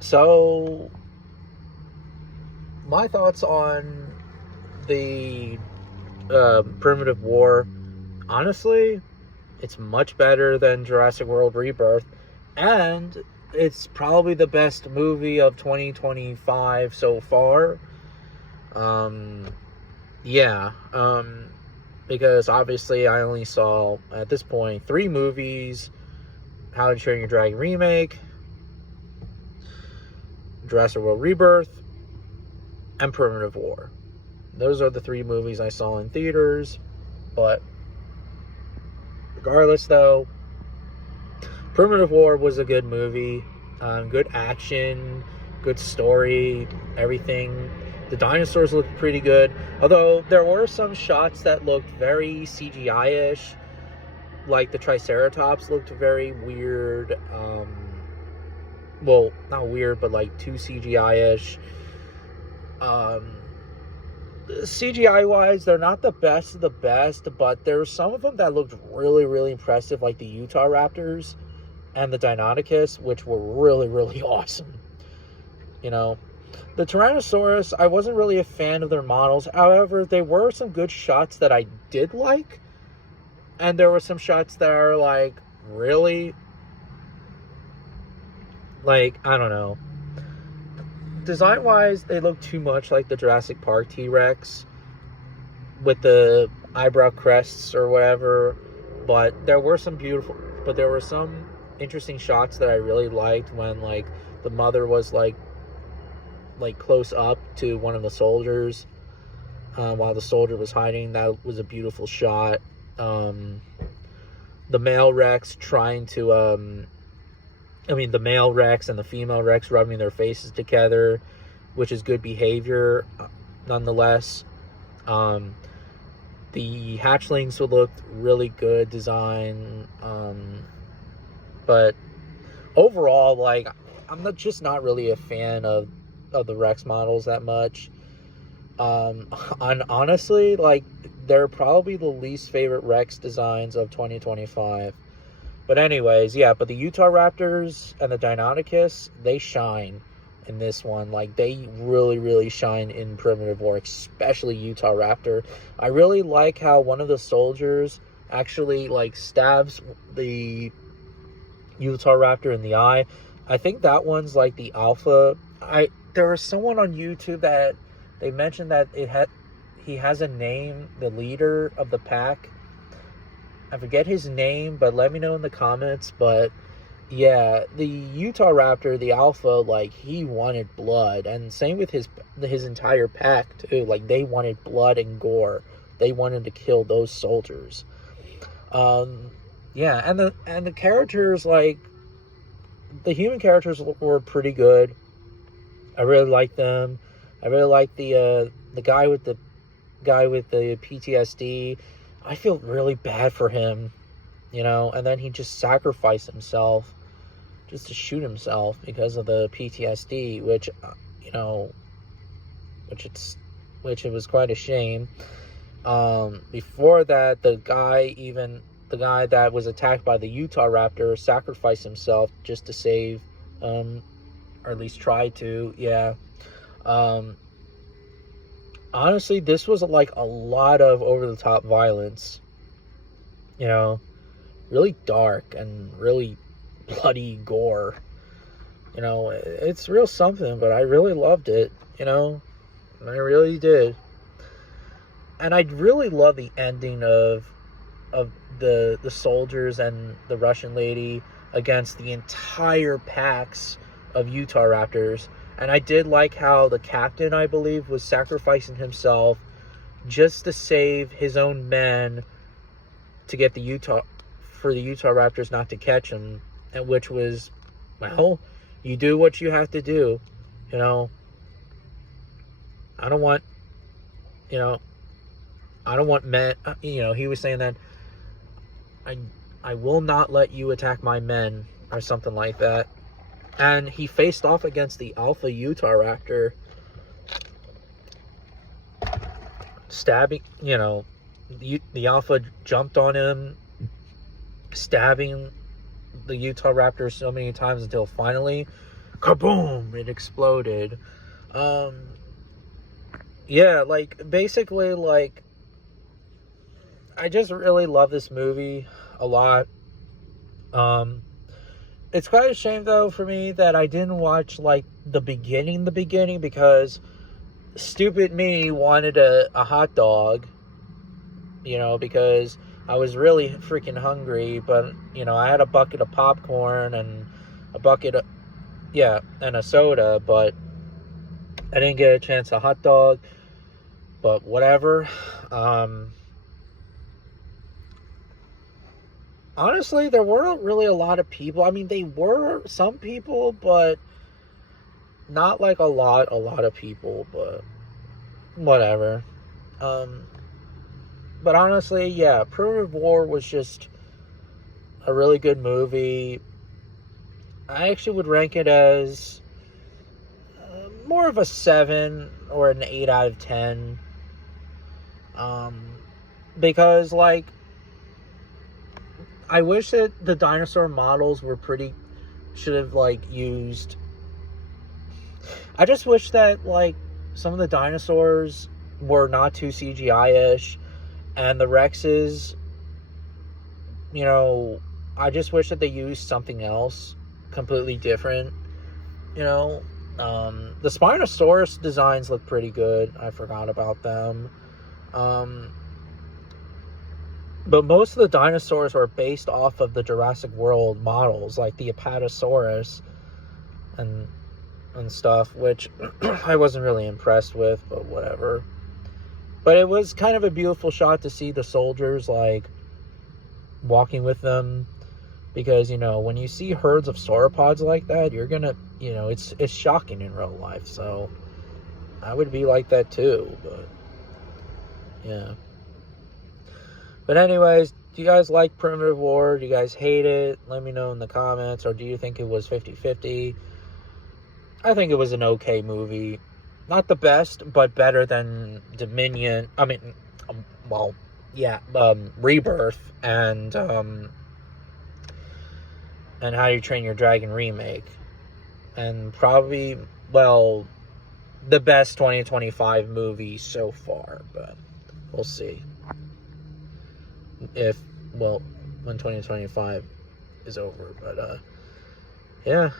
So, my thoughts on the Primitive War. Honestly, it's much better than Jurassic World Rebirth, and it's probably the best movie of 2025 so far. Um, yeah, because obviously I only saw, at this point, 3 movies: How to Train Your Dragon Remake, Jurassic World Rebirth, and Primitive War. Those are the 3 movies I saw in theaters, but regardless, though, Primitive War was a good movie. Good action, good story, everything. The dinosaurs looked pretty good, although there were some shots that looked very CGI-ish, like the Triceratops looked very weird. Well, not weird, but like too CGI-ish. CGI-wise, they're not the best of the best, but there were some of them that looked really, really impressive, like the Utahraptors and the Deinonychus, which were really, really awesome. You know, the Tyrannosaurus, I wasn't really a fan of their models. However, there were some good shots that I did like, and there were some shots that are like, really, like, I don't know. Design-wise, they look too much like the Jurassic Park T-Rex with the eyebrow crests or whatever, but there were some interesting shots that I really liked when, like, the mother was like close up to one of the soldiers while the soldier was hiding. That was a beautiful shot. The male Rex trying to the male Rex and the female Rex rubbing their faces together, which is good behavior, nonetheless. The hatchlings would look really good design, but overall, like, I'm not really a fan of the Rex models that much. And honestly, like, they're probably the least favorite Rex designs of 2025. But anyways, yeah, but the Utahraptors and the Deinonychus, they shine in this one. Like, they really, really shine in Primitive War, especially Utahraptor. I really like how one of the soldiers actually, like, stabs the Utahraptor in the eye. I think that one's, like, the alpha. There was someone on YouTube that they mentioned that he has a name, the leader of the pack. I forget his name, but let me know in the comments. But yeah, the Utahraptor, the alpha, like, he wanted blood, and same with his entire pack too. Like, they wanted blood and gore. They wanted to kill those soldiers. Yeah, and the characters, like, the human characters were pretty good. I really liked them. I really liked the guy with the PTSD. I feel really bad for him, and then he just sacrificed himself just to shoot himself because of the PTSD, which it was quite a shame. Before that, the guy that was attacked by the Utahraptor sacrificed himself just to save, or at least try to, yeah. Honestly, this was like a lot of over-the-top violence. Really dark and really bloody gore. It's real something, but I really loved it, I really did. And I really love the ending of the soldiers and the Russian lady against the entire packs of Utahraptors. And I did like how the captain, I believe, was sacrificing himself just to save his own men to get the Utahraptors not to catch him. And which was, well, you do what you have to do. I don't want men. He was saying that I will not let you attack my men, or something like that. And he faced off against the Alpha Utahraptor, stabbing, the Alpha jumped on him, stabbing the Utahraptor so many times until finally kaboom, it exploded. Yeah, like, basically, like, I just really love this movie a lot. It's quite a shame, though, for me that I didn't watch, like, the beginning, because stupid me wanted a hot dog, because I was really freaking hungry, but, I had a bucket of popcorn and a bucket of, and a soda, but I didn't get a chance a hot dog, but whatever. Honestly, there weren't really a lot of people. I mean, they were some people, but not like a lot of people, but whatever. But honestly, yeah, Primitive War was just a really good movie. I actually would rank it as more of a 7 or an 8 out of 10. Because, like, I wish that the dinosaur models should have, like, used... I just wish that, like, some of the dinosaurs were not too CGI-ish, and the Rexes, I just wish that they used something else completely different, The Spinosaurus designs look pretty good. I forgot about them. But most of the dinosaurs were based off of the Jurassic World models, like the Apatosaurus and stuff, which I wasn't really impressed with, but whatever. But it was kind of a beautiful shot to see the soldiers, like, walking with them, because, when you see herds of sauropods like that, you're gonna, it's shocking in real life, so I would be like that too, but, yeah. But anyways, do you guys like Primitive War? Do you guys hate it? Let me know in the comments, or do you think it was 50-50? I think it was an okay movie. Not the best, but better than Dominion. I mean, Rebirth and How You Train Your Dragon remake. And probably, the best 2025 movie so far, but we'll see. When 2025 is over, but, yeah.